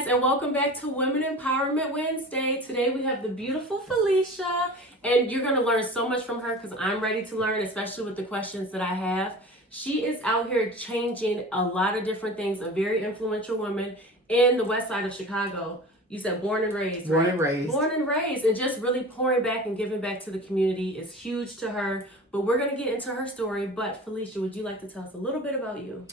guys, and welcome back to Women Empowerment Wednesday. Today we have the beautiful Felicia, and you're going to learn so much from her because I'm ready to learn, especially with the questions that I have. She is out here changing a lot of different things, a very influential woman in the west side of Chicago. You said born and raised, Born right? and raised. Born and raised, and just really pouring back and giving back to the community is huge to her. But we're going to get into her story. But Felicia, would you like to tell us a little bit about you?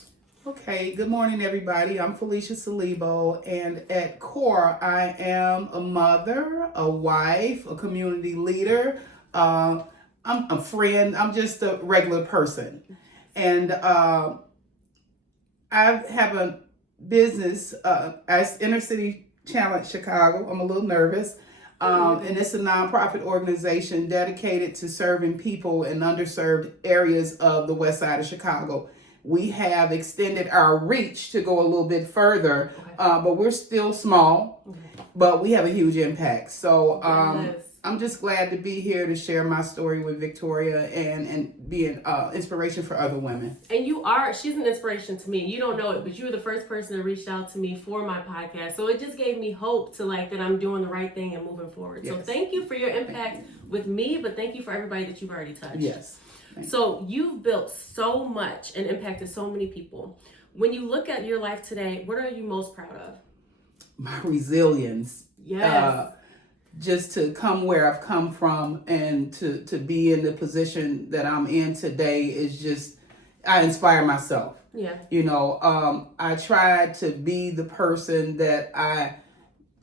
Okay, good morning, everybody. I'm Felicia Salibo, and at core, I am a mother, a wife, a community leader. I'm a friend. I'm just a regular person. And I have a business as Inner City Challenge Chicago. I'm a little nervous. And it's a nonprofit organization dedicated to serving people in underserved areas of the west side of Chicago. We have extended our reach to go a little bit further, but we're still small, but we have a huge impact. So I'm just glad to be here to share my story with Victoria and be an inspiration for other women. And she's an inspiration to me. You don't know it, but you were the first person that reached out to me for my podcast. So it just gave me hope to that I'm doing the right thing and moving forward. Yes. So thank you for your impact with me, but thank you for everybody that you've already touched. Yes. So you've built so much and impacted so many people. When you look at your life today, what are you most proud of? My resilience. Yes. Just to come where I've come from and to be in the position that I'm in today is just, I inspire myself. Yeah. You know, I try to be the person that I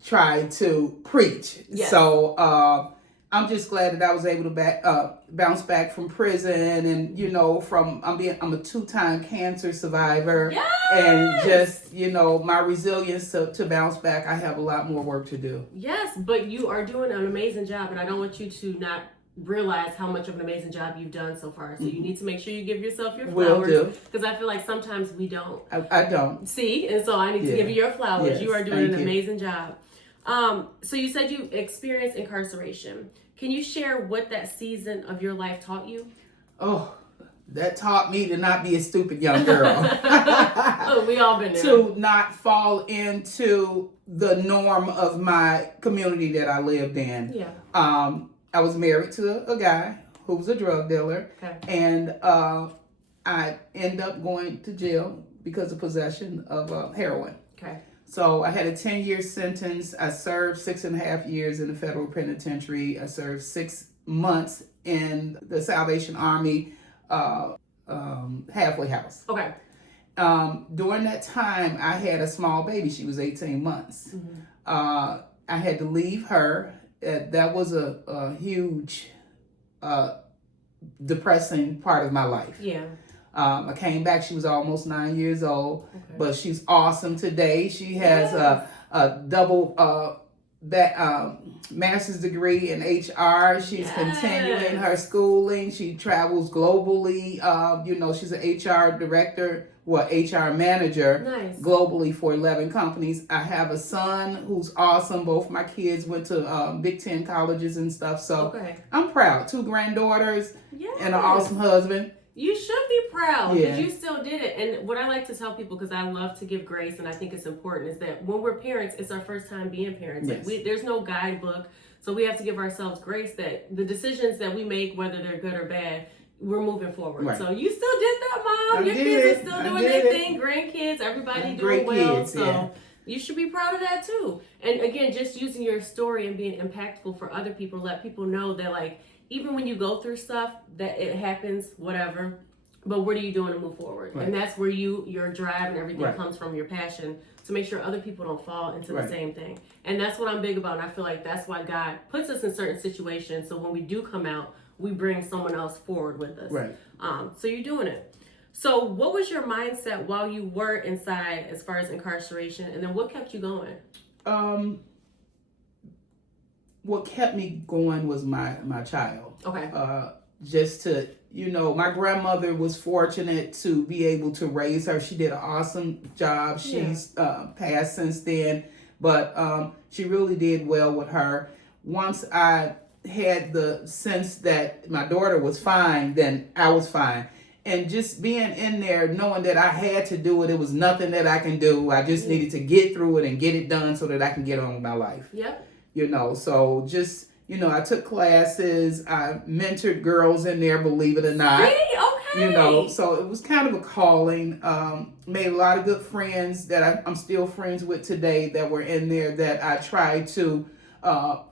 try to preach. Yes. So, I'm just glad that I was able to bounce back from prison, and I'm a 2-time cancer survivor. Yes! And just my resilience to bounce back. I have a lot more work to do. Yes, but you are doing an amazing job, and I don't want you to not realize how much of an amazing job you've done so far. So you need to make sure you give yourself your flowers, because I feel like sometimes we don't. I don't. See, and so I need to give you your flowers. Yes, you are doing an amazing job. So you said you experienced incarceration. Can you share what that season of your life taught you? Oh, that taught me to not be a stupid young girl. Oh, we all been there. To not fall into the norm of my community that I lived in. Yeah. I was married to a guy who was a drug dealer. Okay. And I ended up going to jail because of possession of heroin. Okay. So I had a 10-year sentence. I served 6.5 years in the federal penitentiary. I served 6 months in the Salvation Army halfway house. Okay. During that time, I had a small baby. She was 18 months. Mm-hmm. I had to leave her. That was a huge, depressing part of my life. Yeah. I came back. She was almost 9 years old, but she's awesome today. She has a double master's degree in HR. She's continuing her schooling. She travels globally. She's an HR director, HR manager globally for 11 companies. I have a son who's awesome. Both my kids went to Big Ten colleges and stuff. So I'm proud. 2 granddaughters and an awesome husband. You should be proud because you still did it. And what I like to tell people, because I love to give grace and I think it's important, is that when we're parents, it's our first time being parents. Yes. There's no guidebook. So we have to give ourselves grace that the decisions that we make, whether they're good or bad, we're moving forward. Right. So you still did that, Mom. Your kids are still doing their thing. Grandkids, everybody doing well. Kids, so you should be proud of that too. And again, just using your story and being impactful for other people, let people know that even when you go through stuff, that it happens, whatever, but what are you doing to move forward? Right. And that's where your drive and everything comes from, your passion, to make sure other people don't fall into the same thing. And that's what I'm big about, and I feel like that's why God puts us in certain situations, so when we do come out, we bring someone else forward with us. Right. So you're doing it. So what was your mindset while you were inside as far as incarceration, and then what kept you going? What kept me going was my child. Okay. Just to, my grandmother was fortunate to be able to raise her. She did an awesome job. She's passed since then, but she really did well with her. Once I had the sense that my daughter was fine, then I was fine. And just being in there, knowing that I had to do it, it was nothing that I can do. I just needed to get through it and get it done so that I can get on with my life. Yep. So just, I took classes. I mentored girls in there, believe it or not. Okay. So it was kind of a calling. Made a lot of good friends that I'm still friends with today that were in there that I tried to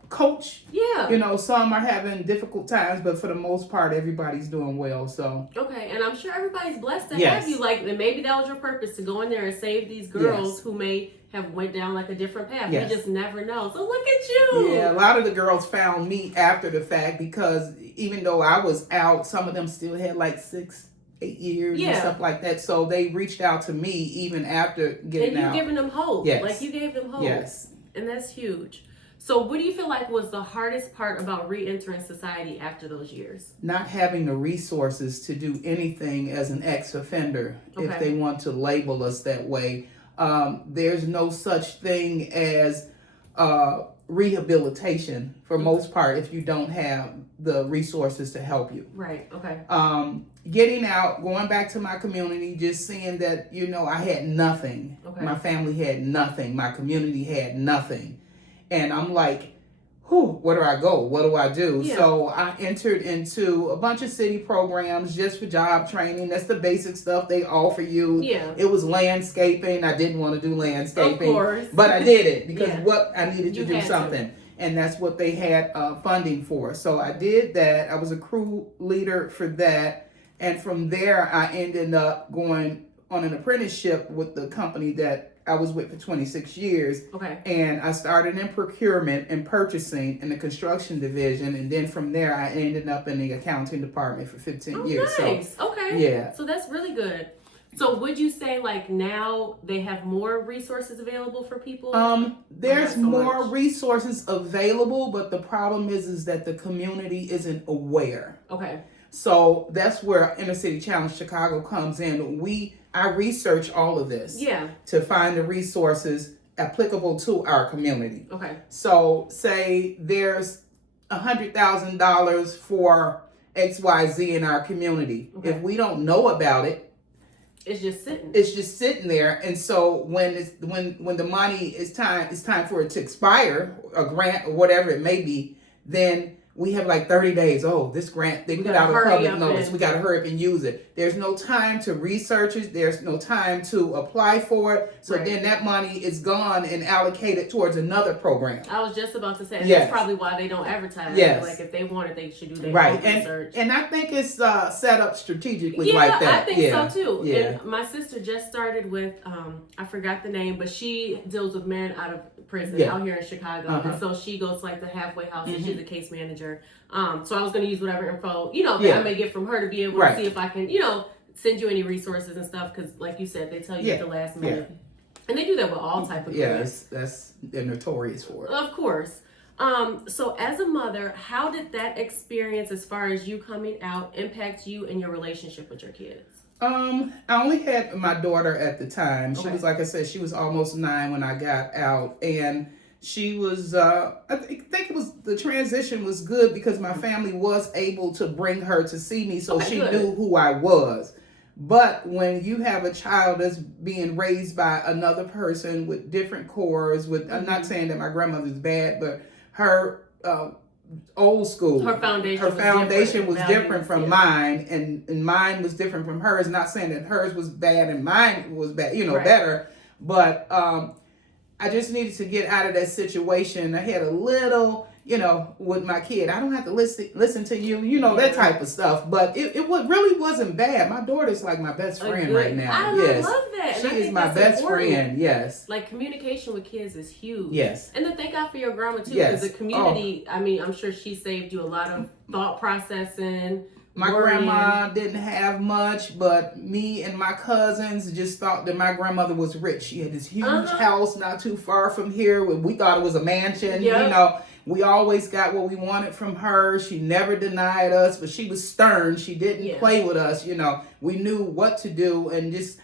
coach. Yeah. Some are having difficult times, but for the most part, everybody's doing well. So okay, and I'm sure everybody's blessed to Yes. have you. Like, and maybe that was your purpose, to go in there and save these girls who may have went down like a different path. Yes. You just never know. So look at you. Yeah, a lot of the girls found me after the fact because even though I was out, some of them still had like 6-8 years and stuff like that. So they reached out to me even after getting out. And you giving them hope. Yes. Like, you gave them hope. Yes. And that's huge. So what do you feel like was the hardest part about re-entering society after those years? Not having the resources to do anything as an ex-offender, if they want to label us that way. There's no such thing as rehabilitation for most part if you don't have the resources to help you. Right, okay. Getting out, going back to my community, just seeing that, I had nothing. Okay. My family had nothing. My community had nothing. And I'm like, where do I go? What do I do? Yeah. So I entered into a bunch of city programs just for job training. That's the basic stuff they offer you. Yeah. It was landscaping. I didn't want to do landscaping. Of course. But I did it because Yeah. I needed to You do had something. And that's what they had funding for. So I did that. I was a crew leader for that. And from there, I ended up going on an apprenticeship with the company that I was with for 26 years. Okay. And I started in procurement and purchasing in the construction division. And then from there, I ended up in the accounting department for 15 years. Nice. So, okay. Yeah. So that's really good. So would you say like now they have more resources available for people? There's Not so more much. resources available, but the problem is that the community isn't aware. Okay. So that's where Inner City Challenge Chicago comes in. I research all of this to find the resources applicable to our community. Okay. So say there's $100,000 for XYZ in our community. Okay. If we don't know about it, It's just sitting. it's just sitting there. And so when the money is time for it to expire, a grant or whatever it may be, then we have like 30 days. Oh, this grant, they put out a public notice. We got to hurry up and use it. There's no time to research it. There's no time to apply for it. So then that money is gone and allocated towards another program. I was just about to say, Yes. that's probably why they don't advertise. Yes. Like if they wanted, they should do their Right. own research. And I think it's set up strategically like that. I think so too. Yeah. And my sister just started with, I forgot the name, but she deals with men out of prison out here in Chicago. And so she goes to like the halfway house and she's a case manager. So I was going to use whatever info, that I may get from her to be able to see if I can, send you any resources and stuff. Because like you said, they tell you at the last minute. And they do that with all type of grants. They're notorious for it. Of course. So as a mother, how did that experience as far as you coming out impact you and your relationship with your kids? I only had my daughter at the time. She Okay. was, like I said, she was almost 9 when I got out. And she was, I think it was, the transition was good because my family was able to bring her to see me. So she knew who I was. But when you have a child that's being raised by another person with different cores, I'm not saying that my grandmother's bad, but her old school, her foundation was different from mine, and mine was different from hers. Not saying that hers was bad and mine was bad, better, but I just needed to get out of that situation. I had a little, with my kid. I don't have to listen to you, that type of stuff. But it really wasn't bad. My daughter's like my best friend right now. I love that. She is my best friend. Yes. Like communication with kids is huge. Yes. And then thank God for your grandma too, because the community. I mean, I'm sure she saved you a lot of thought processing. My grandma didn't have much, but me and my cousins just thought that my grandmother was rich. She had this huge house not too far from here. We thought it was a mansion. We always got what we wanted from her. She never denied us, but she was stern. She didn't play with us. We knew what to do, and just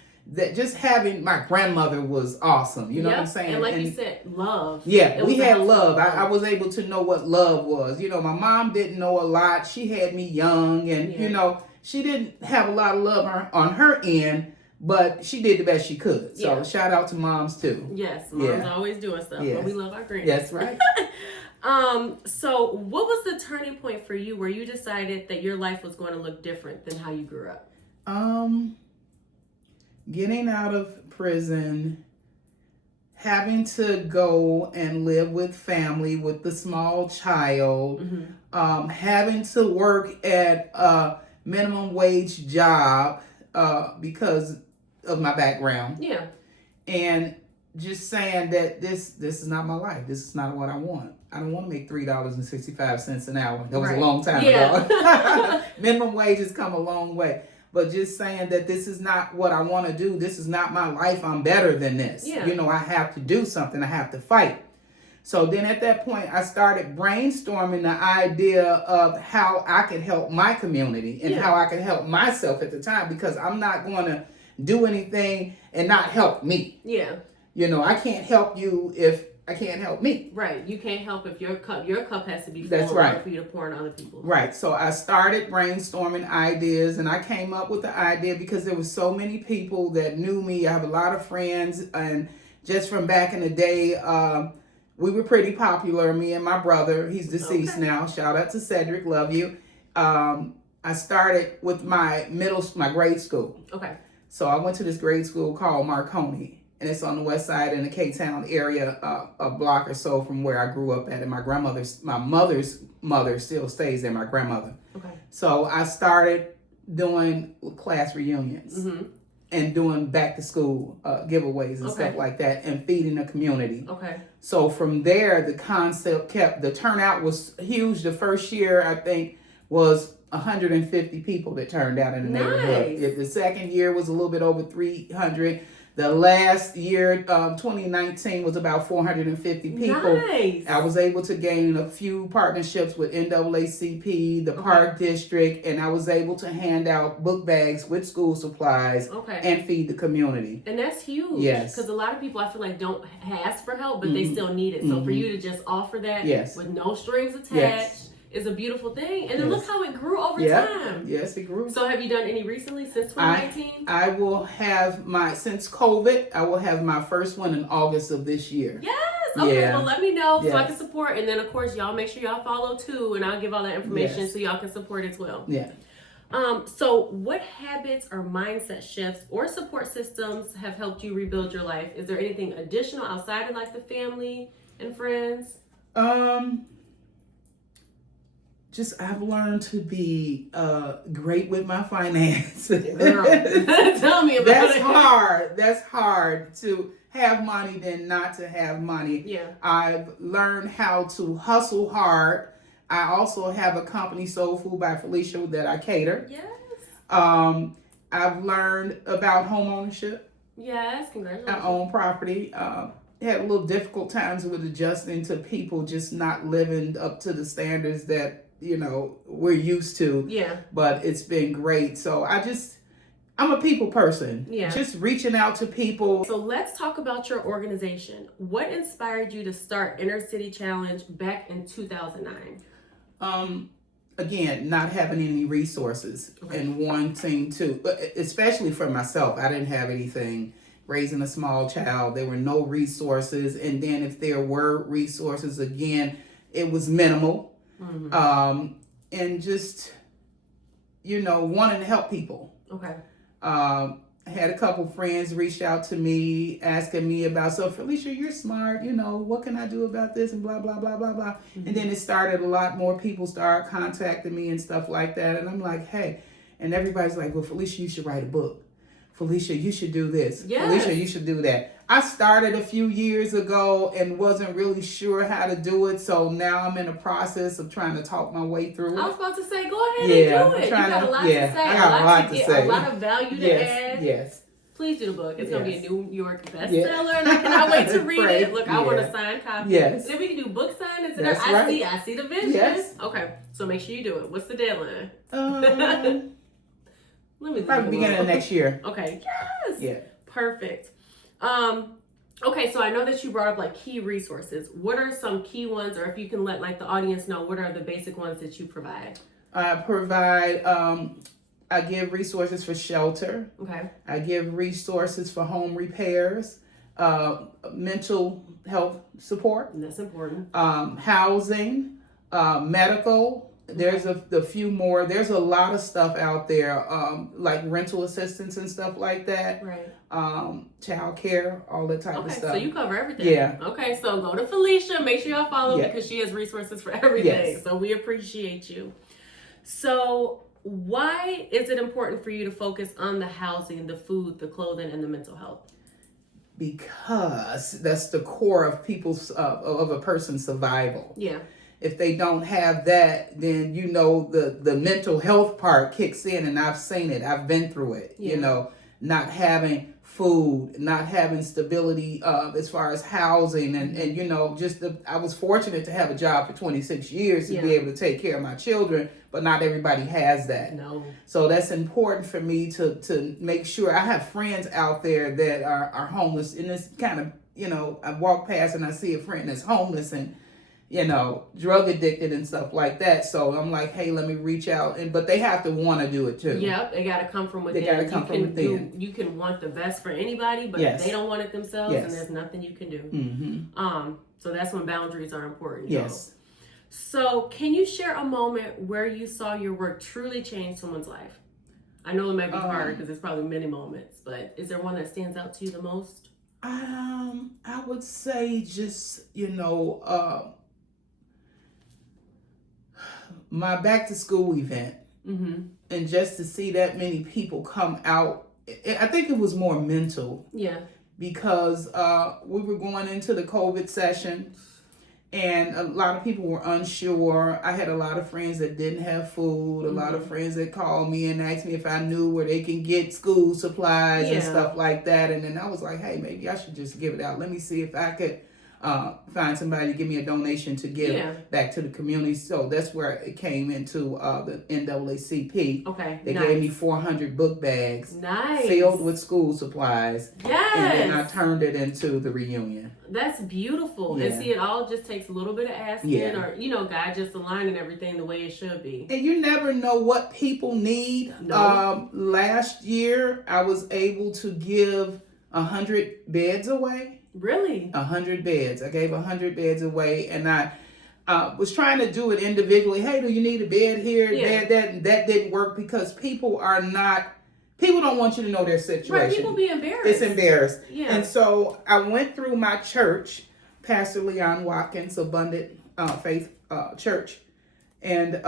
having my grandmother was awesome. You know what I'm saying? And like you said, love. Yeah, we had love. I was able to know what love was. My mom didn't know a lot. She had me young, and she didn't have a lot of love on her end, but she did the best she could. So shout out to moms too. Yes, moms always doing stuff, but we love our grannies. That's right. So what was the turning point for you where you decided that your life was going to look different than how you grew up? Getting out of prison, having to go and live with family with the small child, having to work at a minimum wage job because of my background. Yeah. And just saying that this is not my life. This is not what I want. I don't want to make $3.65 an hour. That was a long time ago. Minimum wage has come a long way. But just saying that this is not what I want to do. This is not my life. I'm better than this. Yeah. You know, I have to do something. I have to fight. So then at that point, I started brainstorming the idea of how I could help my community and how I could help myself at the time, because I'm not going to do anything and not help me. Yeah. You know, I can't help you if I can't help me. Right. You can't help if your cup has to be full That's right. for you to pour on other people. Right. So I started brainstorming ideas, and I came up with the idea because there were so many people that knew me. I have a lot of friends, and just from back in the day, we were pretty popular, me and my brother. He's deceased now. Shout out to Cedric. Love you. I started with my grade school. Okay. So I went to this grade school called Marconi. And it's on the west side in the K-Town area, a block or so from where I grew up at. And my mother's mother still stays there, my grandmother. Okay. So I started doing class reunions and doing back to school giveaways and stuff like that, and feeding the community. Okay. So from there, the concept the turnout was huge. The first year, I think, was 150 people that turned out in the neighborhood. The second year was a little bit over 300. The last year, 2019, was about 450 people. Nice. I was able to gain a few partnerships with NAACP, the Park District, and I was able to hand out book bags with school supplies and feed the community. And that's huge. Yes. Because a lot of people, I feel like, don't ask for help, but they still need it. So for you to just offer that with no strings attached is a beautiful thing. And then look how it grew over time. Yes, it grew. So have you done any recently since 2019? I will have since COVID, I will have my first one in August of this year. Yes. Okay, well let me know so I can support. And then of course y'all make sure y'all follow too, and I'll give all that information so y'all can support as well. Yeah. So what habits or mindset shifts or support systems have helped you rebuild your life? Is there anything additional outside of like the family and friends? Just I've learned to be great with my finances. Girl, tell me about it. That's hard to have money than not to have money. Yeah. I've learned how to hustle hard. I also have a company, Soul Food by Felicia, that I cater. Yes. I've learned about home ownership. Yes, congratulations. I own property. Had a little difficult times with adjusting to people just not living up to the standards that we're used to. Yeah. But it's been great. So I'm a people person. Yeah. Just reaching out to people. So let's talk about your organization. What inspired you to start Inner City Challenge back in 2009? Again, not having any resources and wanting to, especially for myself, I didn't have anything. Raising a small child, there were no resources. And then if there were resources, again, it was minimal. And just, wanting to help people. Okay. I had a couple friends reach out to me asking me about, so Felicia, you're smart, what can I do about this and blah, blah, blah, blah, blah. And then it started, a lot more people started contacting me and stuff like that. And I'm like, hey, and everybody's like, well, Felicia, you should write a book. Felicia, you should do this. Yes. Felicia, you should do that. I started a few years ago and wasn't really sure how to do it. So now I'm in a process of trying to talk my way through it. I was about to say, go ahead and do it. You got a lot to say. I got a lot to say. A lot of value to add. Yes. Please do the book. It's going to be a New York bestseller, and I cannot wait to read it. Look, I want a signed copy. Yes. Then we can do book signings. That's right. I see the vision. Yes. Okay, so make sure you do it. What's the deadline? Let me probably beginning of next year. Okay. Yes. Yeah. Perfect. Okay, so I know that you brought up like key resources. What are some key ones, or if you can let like the audience know, what are the basic ones that you provide? I provide I give resources for shelter. Okay. I give resources for home repairs, mental health support. And that's important. Housing, medical. There's a few more. There's a lot of stuff out there, like rental assistance and stuff like that. Right. Child care, all that type of stuff. So you cover everything. Yeah. Okay, so go to Felicia. Make sure y'all follow because she has resources for everything. Yes. So we appreciate you. So why is it important for you to focus on the housing, the food, the clothing, and the mental health? Because that's the core of people's of a person's survival. Yeah. If they don't have that, then the mental health part kicks in, and I've seen it. I've been through it. Yeah. Not having food, not having stability as far as housing, and I was fortunate to have a job for 26 years to be able to take care of my children, but not everybody has that. No. So that's important for me to make sure. I have friends out there that are homeless, and it's kind of, I walk past and I see a friend that's homeless and drug addicted and stuff like that. So I'm like, hey, let me reach out. But they have to want to do it too. Yep, they got to come from within. They got to come from within. You can want the best for anybody, but if they don't want it themselves, then there's nothing you can do. Mm-hmm. So that's when boundaries are important. Yes. So can you share a moment where you saw your work truly change someone's life? I know it might be hard because there's probably many moments, but is there one that stands out to you the most? I would say just, my back to school event, and just to see that many people come out, I think it was more mental. Yeah. Because we were going into the COVID session, and a lot of people were unsure. I had a lot of friends that didn't have food, a lot of friends that called me and asked me if I knew where they can get school supplies and stuff like that. And then I was like, hey, maybe I should just give it out. Let me see if I could find somebody to give me a donation to give back to the community. So that's where it came into the NAACP. Okay. They gave me 400 book bags Nice. filled with school supplies. Yes. And then I turned it into the reunion. That's beautiful. Yeah. And see, it all just takes a little bit of asking or, God just aligning everything the way it should be. And you never know what people need. No. Last year, I was able to give 100 beds away. Really? 100 beds. I gave 100 beds away, and I was trying to do it individually. Hey, do you need a bed here? That didn't work because people don't want you to know their situation. Right, people be embarrassed. It's embarrassed. Yeah. And so I went through my church, Pastor Leon Watkins, Abundant Faith Church, and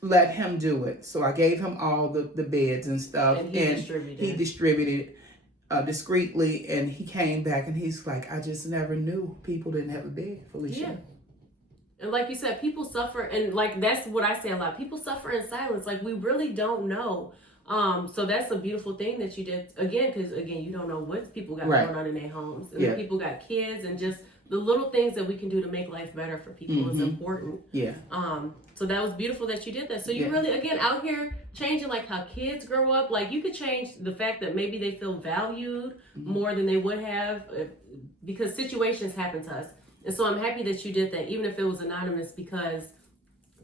let him do it. So I gave him all the beds and stuff. And he distributed discreetly, and he came back and he's like, I just never knew people didn't have a bed, Felicia. Yeah. And like you said, people suffer, and like that's what I say a lot. People suffer in silence. Like we really don't know. So that's a beautiful thing that you did again, because you don't know what people got going on in their homes, and then people got kids, and just the little things that we can do to make life better for people is important. Yeah. So that was beautiful that you did that. So you really, again, out here changing like how kids grow up. Like you could change the fact that maybe they feel valued more than they would have because situations happen to us. And so I'm happy that you did that, even if it was anonymous, because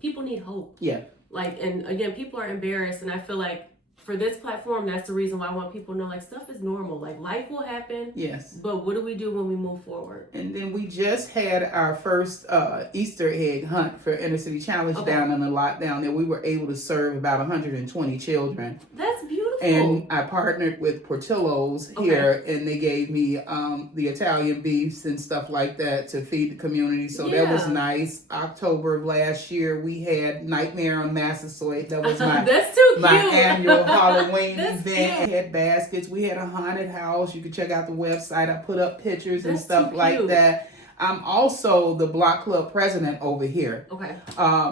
people need hope. Yeah. Like, and again, people are embarrassed. And I feel like for this platform, that's the reason why I want people to know, like, stuff is normal. Like, life will happen. Yes. But what do we do when we move forward? And then we just had our first Easter egg hunt for Inner City Challenge down in the lockdown, and we were able to serve about 120 children. That's beautiful. And I partnered with Portillo's here, and they gave me the Italian beefs and stuff like that to feed the community. So that was nice. October of last year, we had Nightmare on Massasoit. That was my That's too cute. My annual Halloween event. Cute. We had baskets. We had a haunted house. You can check out the website. I put up pictures and That's stuff too like cute. that. I'm also the block club president over here. Okay.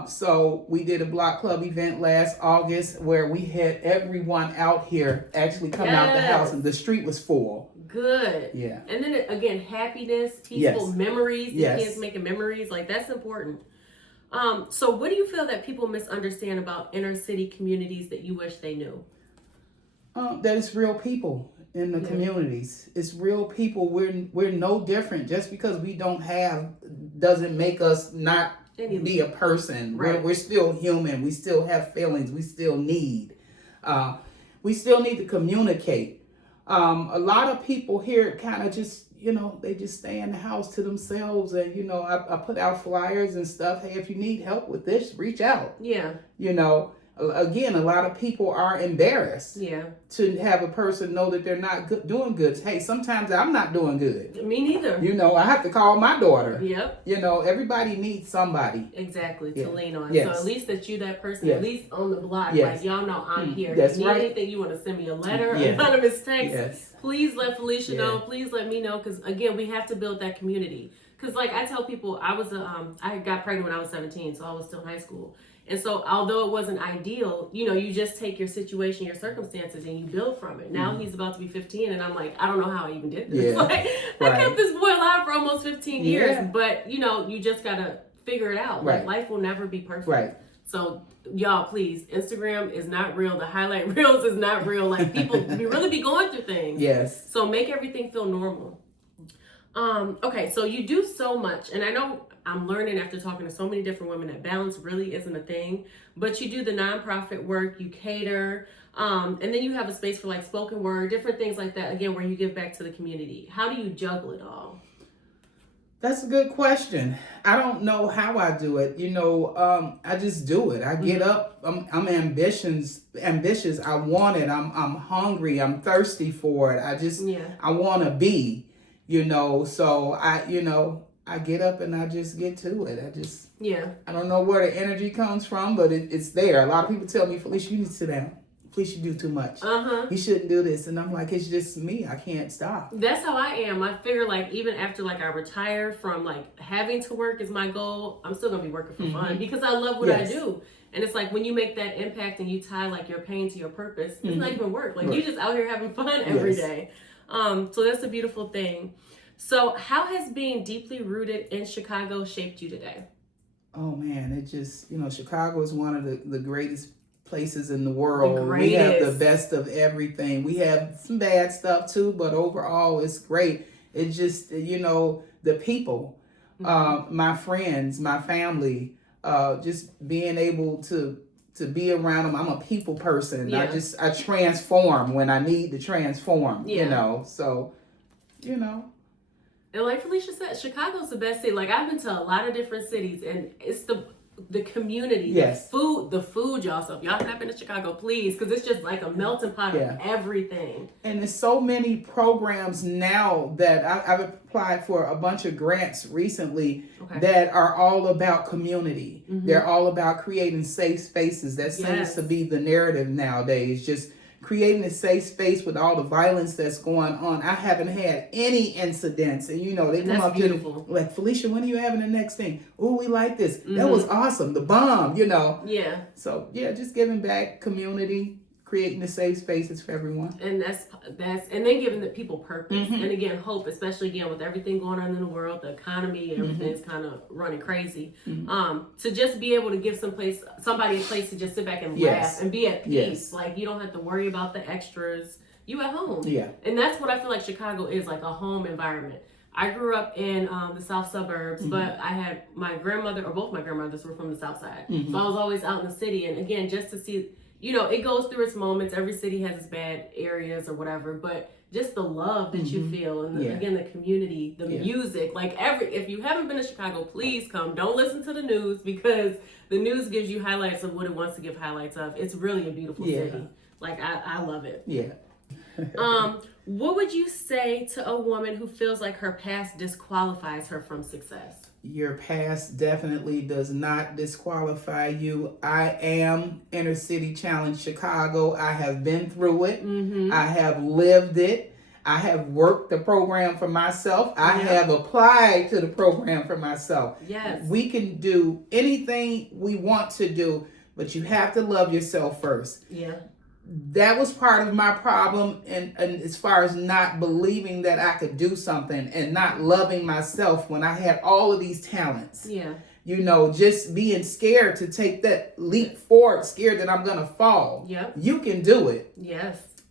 So we did a block club event last August where we had everyone out here actually come out the house, and the street was full. Good. Yeah. And then again, happiness, peaceful memories, the kids making memories, like that's important. So what do you feel that people misunderstand about inner city communities that you wish they knew? That it's real people in the communities. It's real people. We're no different. Just because we don't have doesn't make us not be a person. Right. We're still human. We still have feelings. We still need. We still need to communicate. A lot of people here kind of just, they just stay in the house to themselves. And, I put out flyers and stuff. Hey, if you need help with this, reach out. Yeah. Again, a lot of people are embarrassed to have a person know that they're not doing good. Hey, sometimes I'm not doing good. Me neither. I have to call my daughter. Yep. Everybody needs somebody. Exactly, to lean on. Yes. So at least that you that person, Yes. at least on the block, Yes. like y'all know I'm here. That's if you need right. anything, you want to send me a letter, Yeah. anonymous text, Yes. please let Felicia Yeah. know. Please let me know, because again, we have to build that community. Because like I tell people, I got pregnant when I was 17, so I was still in high school. And so although it wasn't ideal, you just take your situation, your circumstances, and you build from it. Now he's about to be 15, and I'm like, I don't know how I even did this. Yeah. Like, I kept this boy alive for almost 15 years. Yeah. But, you just got to figure it out. Right. Like, life will never be perfect. Right. So, y'all, please, Instagram is not real. The highlight reels is not real. Like, people really be going through things. Yes. So, make everything feel normal. Okay, so you do so much, and I know I'm learning after talking to so many different women that balance really isn't a thing, but you do the nonprofit work, you cater, and then you have a space for like spoken word, different things like that, again, where you give back to the community. How do you juggle it all? That's a good question. I don't know how I do it. I just do it. I get up. I'm ambitious. I want it. I'm hungry. I'm thirsty for it. I want to be, so I get up and I just get to it. I don't know where the energy comes from, but it's there. A lot of people tell me, Felicia, you need to sit down. Felicia, you do too much. You shouldn't do this. And I'm like, it's just me. I can't stop. That's how I am. I figure like even after like I retire from like having to work is my goal, I'm still going to be working for fun because I love what I do. And it's like when you make that impact and you tie like your pain to your purpose, it's not even work. Like you just out here having fun every day. So that's a beautiful thing. So how has being deeply rooted in Chicago shaped you today? Oh man, it just, Chicago is one of the greatest places in the world. We have the best of everything. We have some bad stuff too, but overall it's great. It's just, the people, my friends, my family, just being able to be around them. I'm a people person. I transform when I need to transform, so, And like Felicia said, Chicago's the best city. Like I've been to a lot of different cities, and it's the community, the food, y'all. So if y'all have been to Chicago, please, because it's just like a melting pot of everything. And there's so many programs now that I've applied for a bunch of grants recently that are all about community. They're all about creating safe spaces. That seems to be the narrative nowadays. Just creating a safe space with all the violence that's going on. I haven't had any incidents. And, they come up to me like, Felicia, when are you having the next thing? Oh, we like this. That was awesome. The bomb, Yeah. So, just giving back, community, creating the safe spaces for everyone. And that's and then giving the people purpose. And again, hope, especially again with everything going on in the world, the economy, everything's kind of running crazy. To just be able to give somebody a place to just sit back and laugh and be at peace. Like you don't have to worry about the extras. You at home. And that's what I feel like Chicago is, like a home environment. I grew up in the south suburbs, but I had my grandmother, or both my grandmothers were from the south side. So I was always out in the city. And again, just to see, it goes through its moments. Every city has its bad areas or whatever, but just the love that you feel, and again, the community, the music, like if you haven't been to Chicago, please come. Don't listen to the news, because the news gives you highlights of what it wants to give highlights of. It's really a beautiful city. Like I love it. What would you say to a woman who feels like her past disqualifies her from success? Your past definitely does not disqualify you. I am Inner City Challenge Chicago. I have been through it. I have lived it. I have worked the program for myself. I have applied to the program for myself. We can do anything we want to do, but you have to love yourself first. That was part of my problem, and as far as not believing that I could do something and not loving myself when I had all of these talents. Just being scared to take that leap forward, scared that I'm going to fall. You can do it.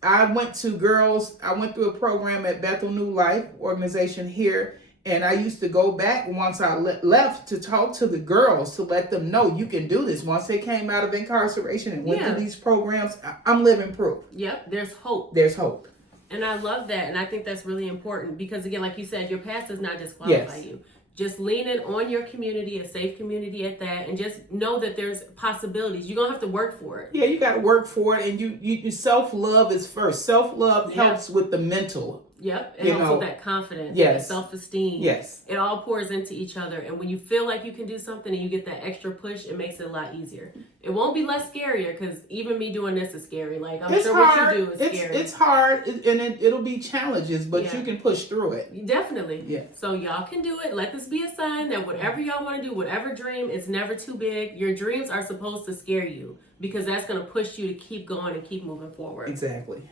I went through a program at Bethel New Life organization here And I used to go back once I left to talk to the girls to let them know you can do this. Once they came out of incarceration and went through these programs, I'm living proof. Yep, there's hope. There's hope. And I love that. And I think that's really important because, again, like you said, your past does not disqualify you. Just lean in on your community, a safe community at that, and just know that there's possibilities. You're going to have to work for it. Yeah, you got to work for it. And you self-love is first. Self-love helps with the mental. Yep. It helps with that confidence, that self-esteem. Yes. It all pours into each other. And when you feel like you can do something and you get that extra push, it makes it a lot easier. It won't be less scarier because even me doing this is scary. Like, I'm sure what you do is scary. It's hard and it'll be challenges, but you can push through it. Definitely. Yeah. So y'all can do it. Let this be a sign that whatever y'all want to do, whatever dream, it's never too big. Your dreams are supposed to scare you because that's going to push you to keep going and keep moving forward. Exactly.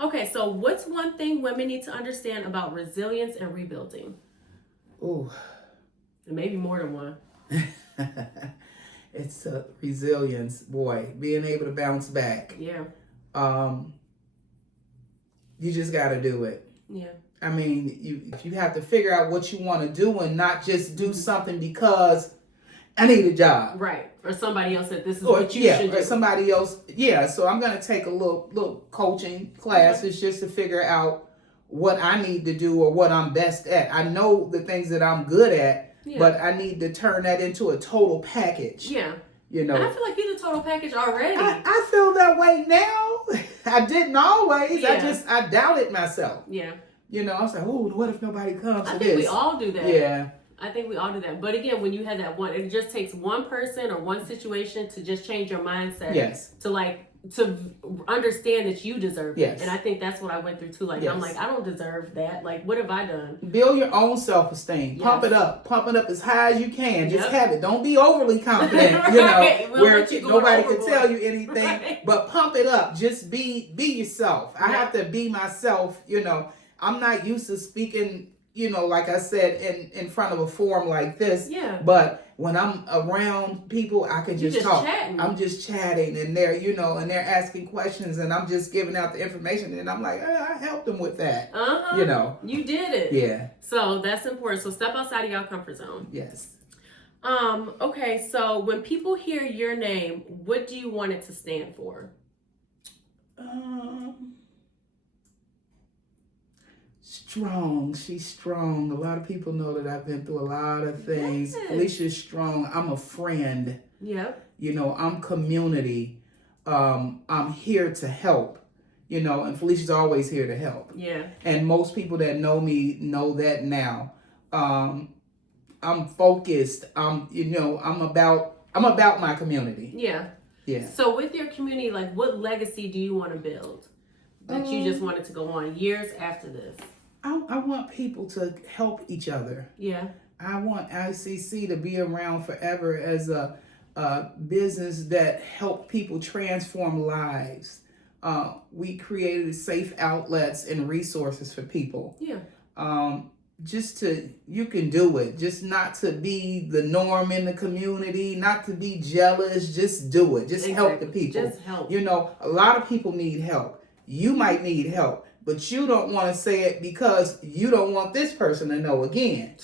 Okay, so what's one thing women need to understand about resilience and rebuilding? Ooh. And maybe more than one. It's resilience, boy, being able to bounce back. Yeah. You just got to do it. Yeah. I mean, if you have to figure out what you want to do and not just do something because I need a job. Right. Or somebody else said this is what you should do. Or somebody else. Yeah. So I'm going to take a little coaching classes just to figure out what I need to do or what I'm best at. I know the things that I'm good at, but I need to turn that into a total package. Yeah. You know. And I feel like you're the total package already. I feel that way now. I didn't always. Yeah. I doubted myself. Yeah. You know, I was like, oh, what if nobody comes to this? I think we all do that. Yeah. I think we all do that. But again, when you have that one, it just takes one person or one situation to just change your mindset. Yes. To understand that you deserve it. Yes. And I think that's what I went through too. Like, I'm like, I don't deserve that. Like, what have I done? Build your own self-esteem. Yes. Pump it up. Pump it up as high as you can. Just have it. Don't be overly confident, you know, where nobody can tell you anything. But pump it up. Just be yourself. I have to be myself, you know. I'm not used to speaking, you know, like I said, in front of a forum like this. Yeah. But when I'm around people, I can just talk. Chatting. I'm just chatting, and they're, you know, and they're asking questions, and I'm just giving out the information, and I'm like, I helped them with that. You know. You did it. Yeah. So that's important. So step outside of your comfort zone. Yes. Okay, so when people hear your name, what do you want it to stand for? Strong. She's strong. A lot of people know that I've been through a lot of things. Yes. Felicia's strong. I'm a friend. Yep. You know, I'm community. I'm here to help. You know, and Felicia's always here to help. Yeah. And most people that know me know that now. I'm focused. You know, I'm about my community. Yeah. Yeah. So with your community, like, what legacy do you want to build that you just wanted to go on years after this? I want people to help each other. Yeah. I want ICC to be around forever as a business that help people transform lives. We created safe outlets and resources for people. Yeah. You can do it. Just not to be the norm in the community, not to be jealous. Just do it. Just help the people. Just help. You know, a lot of people need help. You might need help, but you don't want to say it because you don't want this person to know again.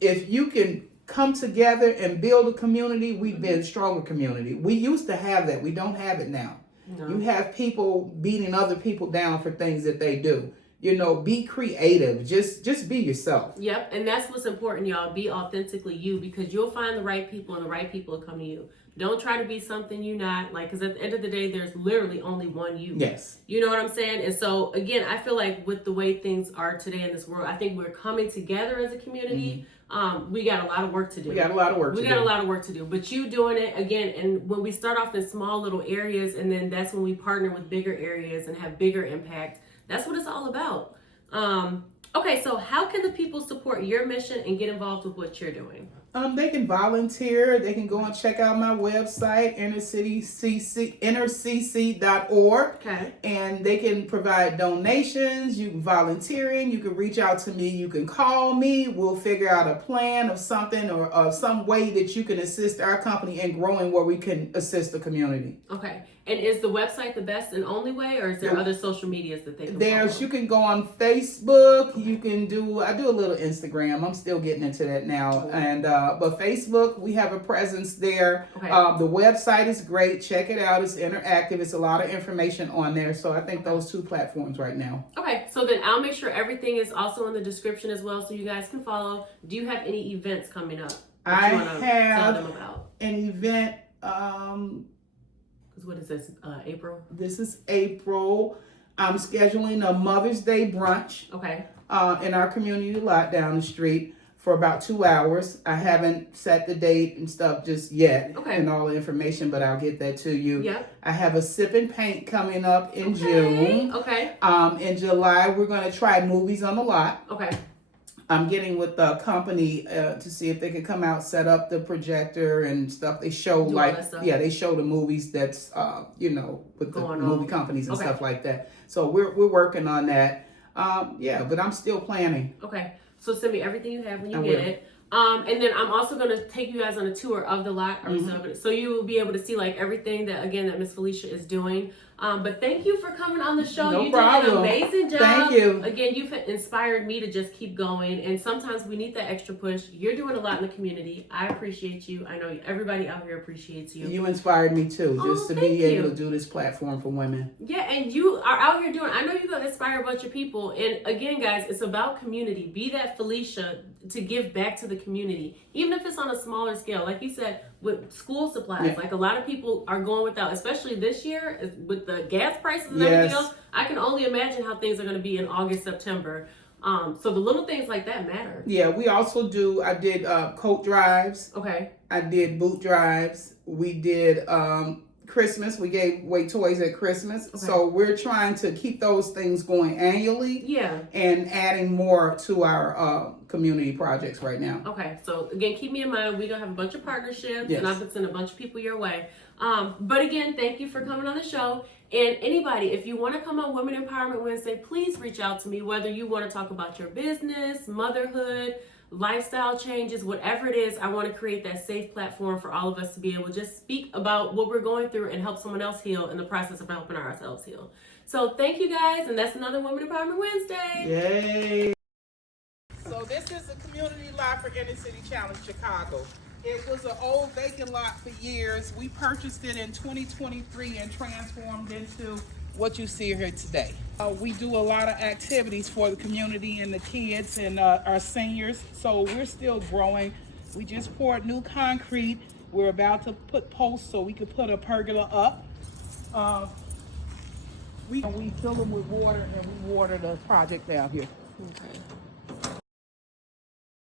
If you can come together and build a community, we'd be a stronger community. We used to have that. We don't have it now. No. You have people beating other people down for things that they do. You know, be creative. Just be yourself. Yep, and that's what's important, y'all. Be authentically you, because you'll find the right people and the right people will come to you. Don't try to be something you're not, like, because at the end of the day, there's literally only one you. Yes. You know what I'm saying? And so, again, I feel like with the way things are today in this world, I think we're coming together as a community. Mm-hmm. We got a lot of work to do. We got a lot of work to do. But you doing it, again, and when we start off in small little areas, and then that's when we partner with bigger areas and have bigger impact, that's what it's all about. Okay, so how can the people support your mission and get involved with what you're doing? They can volunteer. They can go and check out my website, innercc.org. Okay. And they can provide donations. You can volunteering. You can reach out to me. You can call me. We'll figure out a plan of something or some way that you can assist our company in growing where we can assist the community. Okay. And is the website the best and only way, or is there other social medias that they can follow? You can go on Facebook. I do a little Instagram. I'm still getting into that now. And but Facebook, we have a presence there. Okay. The website is great. Check it out. It's interactive. It's a lot of information on there. So I think those two platforms right now. Okay. So then I'll make sure everything is also in the description as well, so you guys can follow. Do you have any events coming up that you want to tell them about? An event. What is this? April? This is April. I'm scheduling a Mother's Day brunch. Okay. In our community lot down the street for about 2 hours. I haven't set the date and stuff just yet. Okay. And all the information, but I'll get that to you. Yep. I have a sip and paint coming up in June. Okay. In July, we're going to try movies on the lot. Okay. I'm getting with the company to see if they can come out, set up the projector and stuff. They show they show the movies that's with the movie companies and stuff like that. So we're working on that. But I'm still planning. Okay. So send me everything you have when you get it. And then I'm also going to take you guys on a tour of the lot. So you will be able to see everything that Miss Felicia is doing. But thank you for coming on the show. No you problem. did an amazing job. Thank you. Again, you've inspired me to just keep going. And sometimes we need that extra push. You're doing a lot in the community. I appreciate you. I know everybody out here appreciates you. You inspired me too, just to be able to do this platform for women. Yeah, and you are out here doing, I know you're going to inspire a bunch of people. And again, guys, it's about community. Be that Felicia to give back to the community, even if it's on a smaller scale. Like you said, with school supplies, a lot of people are going without, especially this year with the gas prices and everything else. I can only imagine how things are going to be in August, September. So the little things like that matter. Yeah, we also I did coat drives. Okay. I did boot drives. We did Christmas. We gave away toys at Christmas. Okay. So we're trying to keep those things going annually. Yeah. And adding more to our community projects right now. Okay. So again, keep me in mind. We're going to have a bunch of partnerships. Yes. And I've been sending a bunch of people your way. But again, thank you for coming on the show. And anybody, if you want to come on Women Empowerment Wednesday, please reach out to me, whether you want to talk about your business, motherhood, lifestyle changes, whatever it is. I want to create that safe platform for all of us to be able to just speak about what we're going through and help someone else heal in the process of helping ourselves heal. So thank you guys, and that's another Women Empowerment Wednesday. Yay! So this is a community lot for Inner City Challenge Chicago. It was an old vacant lot for years. We purchased it in 2023 and transformed into what you see here today. We do a lot of activities for the community and the kids and our seniors, so we're still growing. We just poured new concrete. We're about to put posts so we could put a pergola up. We fill them with water and we water the project down here. Okay.